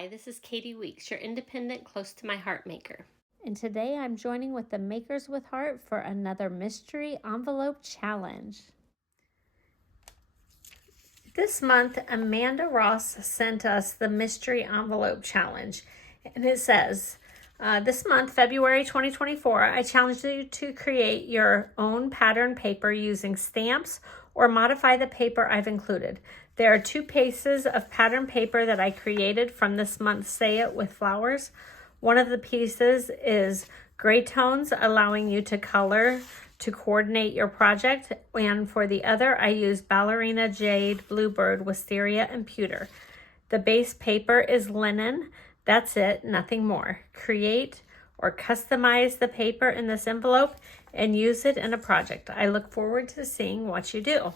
Hi, this is Katie Weeks, your independent, close to my heart maker. And today I'm joining with the Makers with Heart for another mystery envelope challenge. This month, Amanda Ross sent us the mystery envelope challenge. And it says, this month, February 2024, I challenge you to create your own pattern paper using stamps or modify the paper I've included. There are 2 pieces of pattern paper that I created from this month's Say It with Flowers. One of the pieces is gray tones, allowing you to color to coordinate your project. And for the other, I use Ballerina Jade, Bluebird, Wisteria, and Pewter. The base paper is linen. That's it, nothing more. Create or customize the paper in this envelope and use it in a project. I look forward to seeing what you do.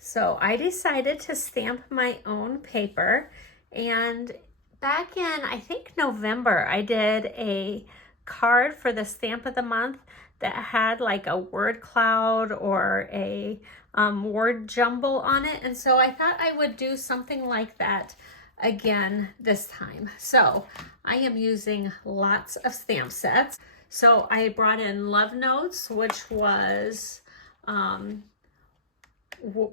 So I decided to stamp my own paper, and back in, I think November, I did a card for the stamp of the month that had like a word cloud or a word jumble on it. And so I thought I would do something like that again this time. So I am using lots of stamp sets. So I brought in Love Notes, which was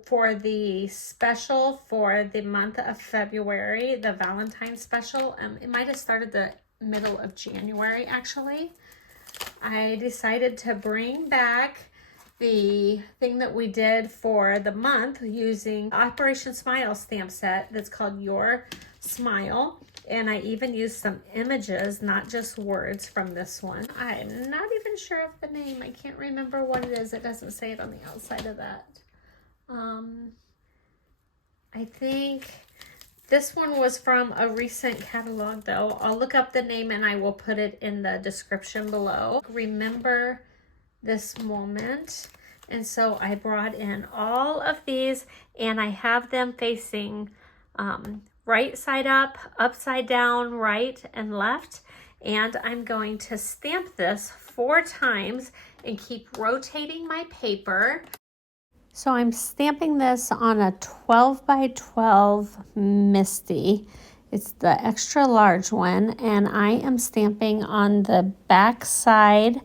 for the special for the month of February, the Valentine's special. It might have started the middle of January, actually. I decided to bring back the thing that we did for the month using Operation Smile stamp set that's called Your Smile. And I even used some images, not just words, from this one. I'm not even sure of the name. I can't remember what it is. It doesn't say it on the outside of that. I think this one was from a recent catalog, though. I'll look up the name and I will put it in the description below. Remember this moment. And so I brought in all of these, and I have them facing right side up, upside down, right and left. And I'm going to stamp this 4 times and keep rotating my paper. So I'm stamping this on a 12 by 12 Misti. It's the extra large one, and I am stamping on the back side,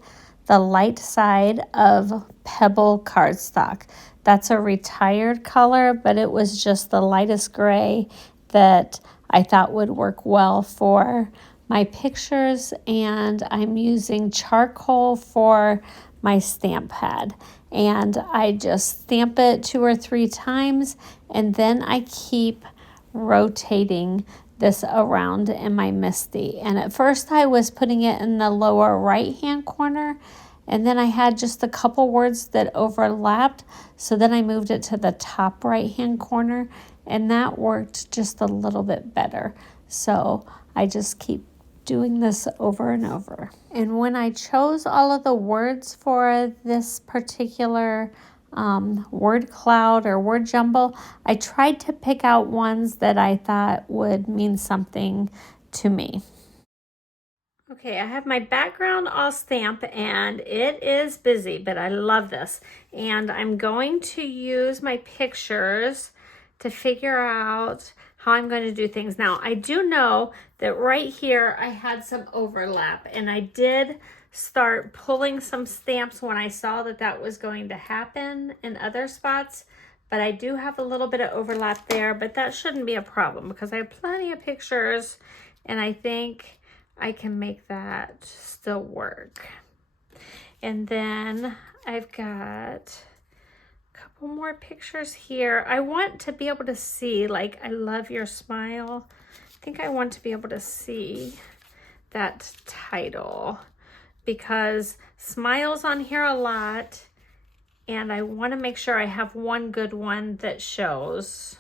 the light side of Pebble Cardstock. That's a retired color, but it was just the lightest gray that I thought would work well for my pictures, and I'm using charcoal for my stamp pad. And I just stamp it 2 or 3 times, and then I keep rotating this around in my Misti. And at first I was putting it in the lower right hand corner, and then I had just a couple words that overlapped, so then I moved it to the top right hand corner, and that worked just a little bit better. So I just keep doing this over and over. And when I chose all of the words for this particular word cloud or word jumble, I tried to pick out ones that I thought would mean something to me. Okay, I have my background all stamped, and it is busy, but I love this. And I'm going to use my pictures to figure out how I'm going to do things. Now, I do know that right here I had some overlap, and I did start pulling some stamps when I saw that that was going to happen in other spots, but I do have a little bit of overlap there, but that shouldn't be a problem because I have plenty of pictures, and I think I can make that still work. And then I've got more pictures here. I want to be able to see, like, I love your smile. I think I want to be able to see that title because smiles on here a lot, and I want to make sure I have one good one that shows,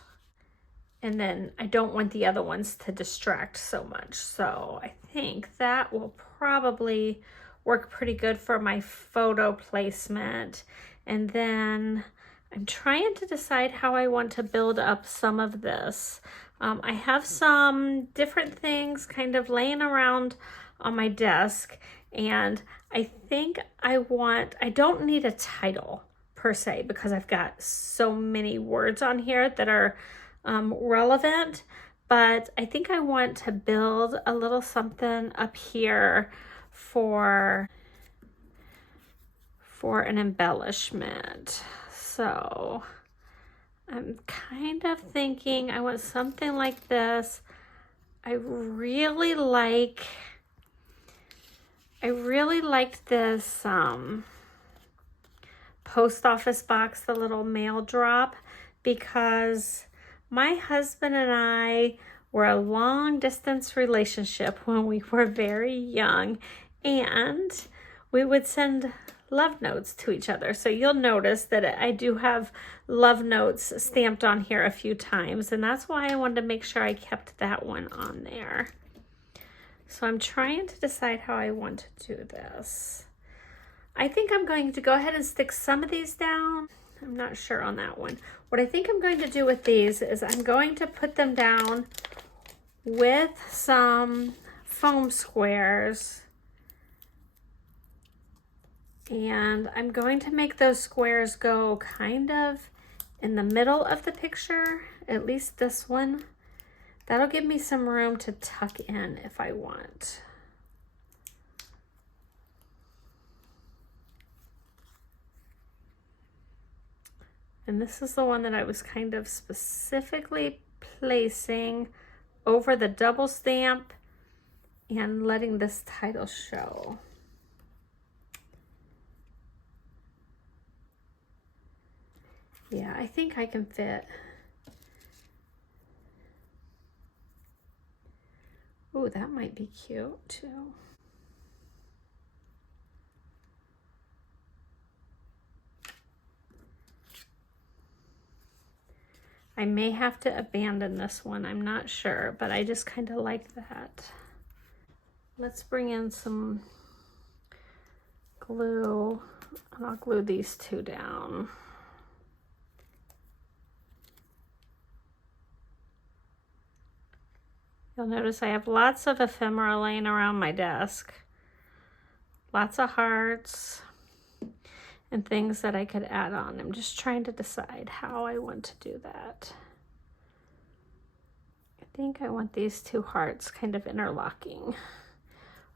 and then I don't want the other ones to distract so much. So I think that will probably work pretty good for my photo placement. And then I'm trying to decide how I want to build up some of this. I have some different things kind of laying around on my desk, and I think I don't need a title per se because I've got so many words on here that are relevant, but I think I want to build a little something up here for an embellishment. So I'm kind of thinking I want something like this. I really liked this post office box, the little mail drop, because my husband and I were a long distance relationship when we were very young, and we would send love notes to each other. So you'll notice that I do have love notes stamped on here a few times, and that's why I wanted to make sure I kept that one on there. So I'm trying to decide how I want to do this. I think I'm going to go ahead and stick some of these down. I'm not sure on that one. What I think I'm going to do with these is I'm going to put them down with some foam squares. And I'm going to make those squares go kind of in the middle of the picture, at least this one. That'll give me some room to tuck in if I want. And this is the one that I was kind of specifically placing over the double stamp and letting this title show. Yeah, I think I can fit. Ooh, that might be cute too. I may have to abandon this one, I'm not sure, but I just kind of like that. Let's bring in some glue, and I'll glue these two down. You'll notice I have lots of ephemera laying around my desk. Lots of hearts and things that I could add on. I'm just trying to decide how I want to do that. I think I want these two hearts kind of interlocking,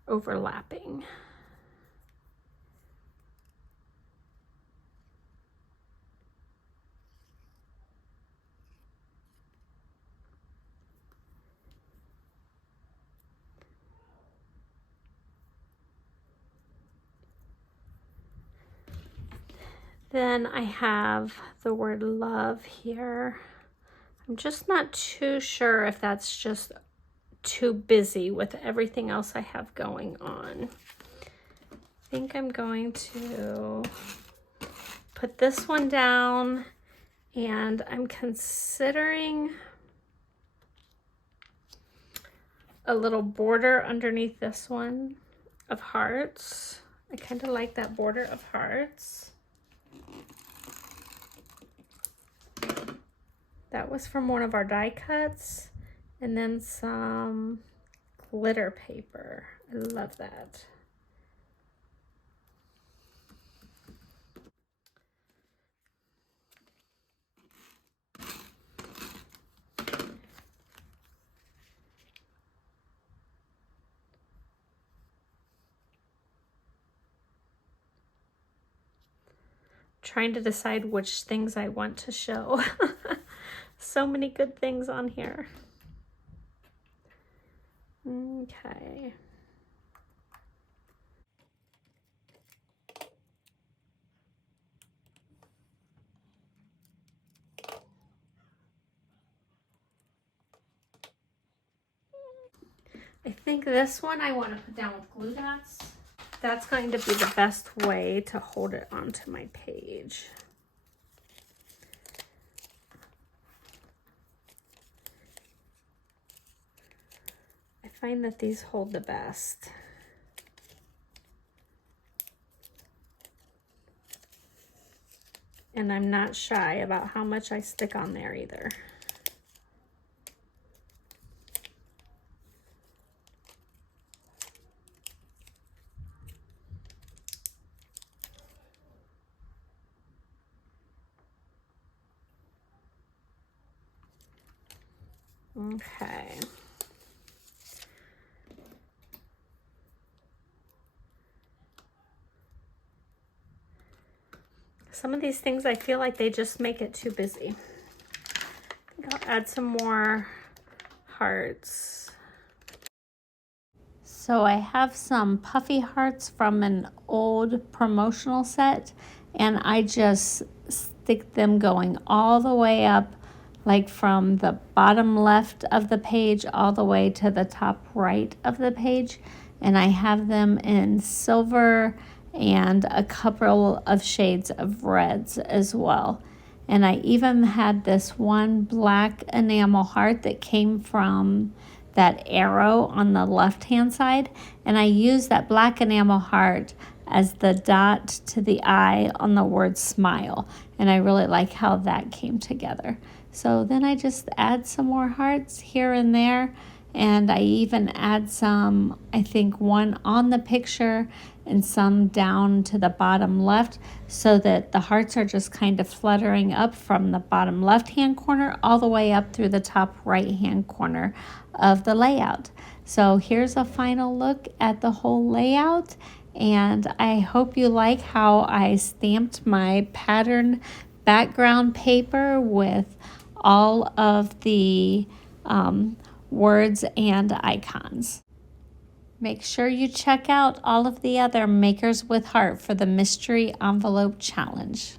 overlapping. Then I have the word love here. I'm just not too sure if that's just too busy with everything else I have going on. I think I'm going to put this one down, and I'm considering a little border underneath this one of hearts. I kind of like that border of hearts. That was from one of our die cuts, and then some glitter paper. I love that. Trying to decide which things I want to show. So many good things on here. Okay. I think this one I want to put down with glue dots. That's going to be the best way to hold it onto my page. I find that these hold the best. And I'm not shy about how much I stick on there either. Okay. Some of these things, I feel like they just make it too busy. I think I'll add some more hearts. So I have some puffy hearts from an old promotional set, and I just stick them going all the way up, like from the bottom left of the page all the way to the top right of the page. And I have them in silver and a couple of shades of reds as well. And I even had this one black enamel heart that came from that arrow on the left hand side, and I used that black enamel heart as the dot to the eye on the word smile, and I really like how that came together. So then I just add some more hearts here and there, and I even add some, I think one on the picture and some down to the bottom left, so that the hearts are just kind of fluttering up from the bottom left hand corner all the way up through the top right hand corner of the layout. So here's a final look at the whole layout, and I hope you like how I stamped my pattern background paper with all of the words and icons. Make sure you check out all of the other Makers with Heart for the Mystery Envelope Challenge.